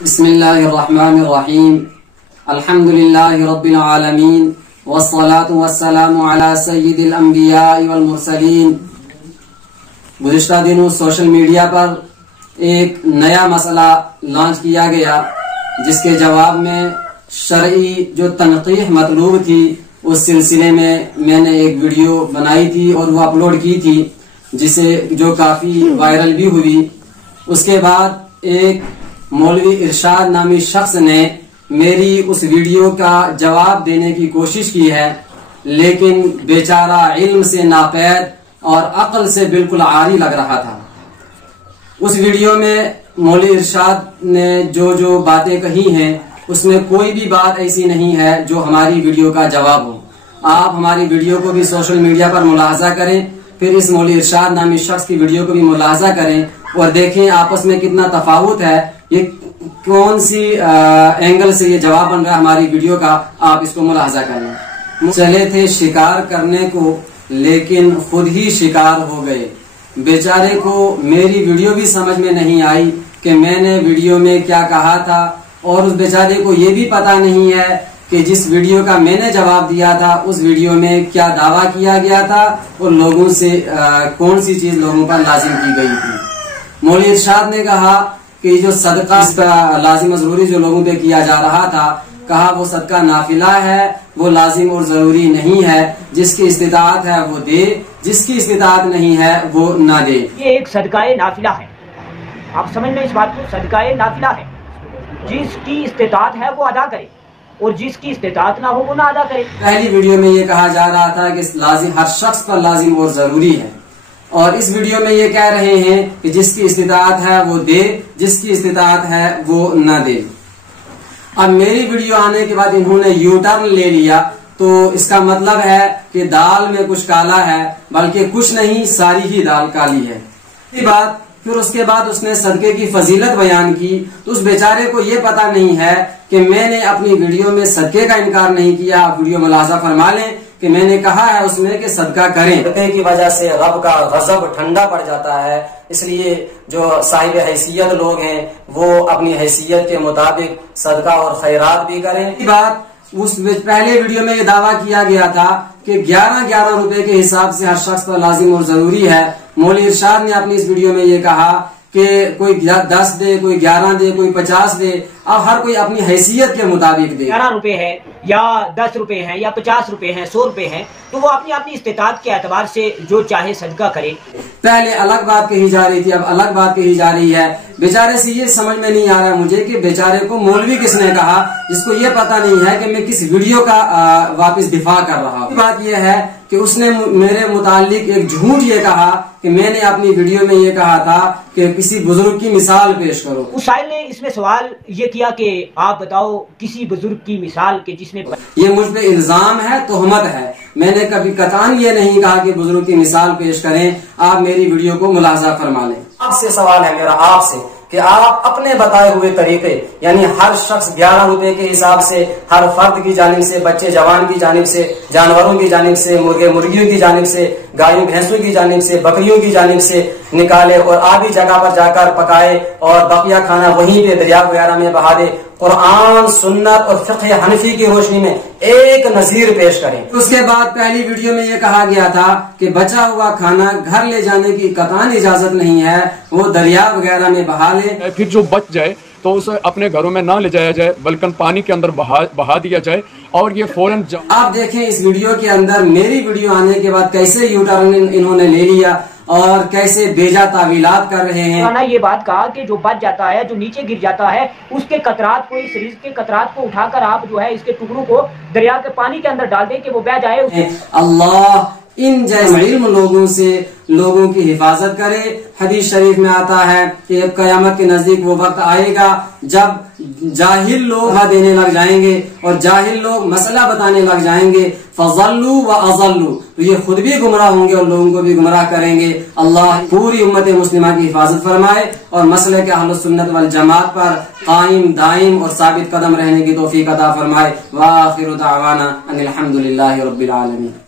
بسم اللہ الرحمن الرحیم الحمد للہ رب العالمین والصلاة والسلام علی سید الانبیاء والمرسلین۔ گزشتہ دنوں سوشل میڈیا پر ایک نیا مسئلہ لانچ کیا گیا جس کے جواب میں شرعی جو تنقیح مطلوب تھی اس سلسلے میں نے ایک ویڈیو بنائی تھی اور وہ اپلوڈ کی تھی جو کافی وائرل بھی ہوئی۔ اس کے بعد ایک مولوی ارشاد نامی شخص نے میری اس ویڈیو کا جواب دینے کی کوشش کی ہے، لیکن بیچارہ علم سے ناپید اور عقل سے بالکل عاری لگ رہا تھا۔ اس ویڈیو میں مولوی ارشاد نے جو باتیں کہی ہیں اس میں کوئی بھی بات ایسی نہیں ہے جو ہماری ویڈیو کا جواب ہو۔ آپ ہماری ویڈیو کو بھی سوشل میڈیا پر ملاحظہ کریں، پھر اس مولوی ارشاد نامی شخص کی ویڈیو کو بھی ملاحظہ کریں اور دیکھیں آپس میں کتنا تفاوت ہے، یہ کون سی اینگل سے یہ جواب بن رہا ہے ہماری ویڈیو کا، آپ اس کو ملاحظہ کریں۔ چلے تھے شکار کرنے کو لیکن خود ہی شکار ہو گئے۔ بیچارے کو میری ویڈیو بھی سمجھ میں نہیں آئی کہ میں نے ویڈیو میں کیا کہا تھا، اور اس بیچارے کو یہ بھی پتا نہیں ہے کہ جس ویڈیو کا میں نے جواب دیا تھا اس ویڈیو میں کیا دعویٰ کیا گیا تھا اور لوگوں سے کون سی چیز لوگوں پر لازم کی گئی تھی۔ مولوی ارشاد نے کہا کہ جو صدقہ لازم و ضروری جو لوگوں پہ کیا جا رہا تھا، کہا وہ صدقہ نافلہ ہے، وہ لازم اور ضروری نہیں ہے، جس کی استطاعت ہے وہ دے، جس کی استطاعت نہیں ہے وہ نہ دے۔ یہ ایک صدقہ نافلہ ہے، آپ سمجھ لیں اس بات کو، صدقہ نافلہ ہے، جس کی استطاعت ہے وہ ادا کرے اور جس کی استطاعت نہ ہو وہ نہ ادا کرے۔ پہلی ویڈیو میں یہ کہا جا رہا تھا کہ لازم ہر شخص پر لازم اور ضروری ہے، اور اس ویڈیو میں یہ کہہ رہے ہیں کہ جس کی استطاعت ہے وہ دے، جس کی استطاعت ہے وہ نہ دے۔ اب میری ویڈیو آنے کے بعد انہوں نے یو ٹرن لے لیا، تو اس کا مطلب ہے کہ دال میں کچھ کالا ہے، بلکہ کچھ نہیں ساری ہی دال کالی ہے۔ پھر اس کے بعد اس نے صدقے کی فضیلت بیان کی، تو اس بیچارے کو یہ پتا نہیں ہے کہ میں نے اپنی ویڈیو میں صدقے کا انکار نہیں کیا۔ آپ ویڈیو ملاحظہ فرما لیں کہ میں نے کہا ہے اس میں کہ صدقہ کریں۔ صدقے کی وجہ سے رب کا غضب ٹھنڈا پڑ جاتا ہے، اس لیے جو صاحب حیثیت لوگ ہیں وہ اپنی حیثیت کے مطابق صدقہ اور خیرات بھی کریں۔ اس پہلے ویڈیو میں یہ دعویٰ کیا گیا تھا کہ 11 روپے کے حساب سے ہر شخص پر لازم اور ضروری ہے۔ مولوی ارشاد نے اپنی اس ویڈیو میں یہ کہا کہ کوئی 10 دے، کوئی 11 دے، کوئی 50 دے، اب ہر کوئی اپنی حیثیت کے مطابق دے۔ 11 روپے ہے یا 10 روپے ہیں یا 50 روپے ہیں، 100 روپے ہیں، تو وہ اپنی استطاعت کے اعتبار سے جو چاہے صدقہ کرے۔ پہلے الگ بات کہی جا رہی تھی، اب الگ بات کہی جا رہی ہے۔ بیچارے سے یہ سمجھ میں نہیں آ رہا ہے مجھے کہ بیچارے کو مولوی کس نے کہا، جس کو یہ پتا نہیں ہے کہ میں کس ویڈیو کا واپس دفاع کر رہا ہوں۔ بات یہ ہے کہ اس نے میرے متعلق ایک جھوٹ یہ کہا کہ میں نے اپنی ویڈیو میں یہ کہا تھا کہ کسی بزرگ کی مثال پیش کرو۔ اس سائل نے اس میں سوال یہ کیا کہ آپ بتاؤ کسی بزرگ کی مثال کے جس نے، یہ مجھ پہ الزام ہے، تہمت ہے۔ میں نے کبھی قطعاً یہ نہیں کہا کہ بزرگ کی مثال پیش کریں۔ آپ میری ویڈیو کو ملاحظہ فرما لیں۔ آپ سے سوال ہے میرا آپ سے کہ آپ اپنے بتائے ہوئے طریقے، یعنی ہر شخص 11 روپے کے حساب سے ہر فرد کی جانب سے، بچے جوان کی جانب سے، جانوروں کی جانب سے، مرغے مرغیوں کی جانب سے، گایوں بھینسوں کی جانب سے، بکریوں کی جانب سے نکالے اور آبی جگہ پر جا کر پکائے اور بقیہ کھانا وہیں پہ دریا وغیرہ میں بہا دے۔ قرآن، سنت اور فقہ حنفی کی روشنی میں ایک نظیر پیش کریں۔ اس کے بعد پہلی ویڈیو میں یہ کہا گیا تھا کہ بچا ہوا کھانا گھر لے جانے کی قطعاً اجازت نہیں ہے، وہ دریا وغیرہ میں بہا لے۔ پھر جو بچ جائے تو اسے اپنے گھروں میں نہ لے جایا جائے بلکہ پانی کے اندر بہا دیا جائے، اور یہ فوراً آپ دیکھیں اس ویڈیو کے اندر میری ویڈیو آنے کے بعد کیسے یو ٹرن انہوں نے لے لیا اور کیسے بیجا تعویلات کر رہے ہیں۔ یہ بات کہا کہ جو بچ جاتا ہے، جو نیچے گر جاتا ہے، اس کے قطرات کو، اس رزق کے قطرات کو اٹھا کر آپ جو ہے اس کے ٹکڑوں کو دریا کے پانی کے اندر ڈال دیں کہ وہ بہ جائے۔ اللہ ان جیسے علم لوگوں سے لوگوں کی حفاظت کرے۔ حدیث شریف میں آتا ہے کہ قیامت کے نزدیک وہ وقت آئے گا جب جاہل لوگ دینے لگ جائیں گے اور جاہل لوگ مسئلہ بتانے لگ جائیں گے، فضلوا واضلوا، تو یہ خود بھی گمراہ ہوں گے اور لوگوں کو بھی گمراہ کریں گے۔ اللہ پوری امت مسلمہ کی حفاظت فرمائے اور مسئلے کے اہل سنت والجماعت پر قائم دائم اور ثابت قدم رہنے کی توفیق عطا فرمائے۔ وآخر دعوانا ان الحمد للہ رب العالمین۔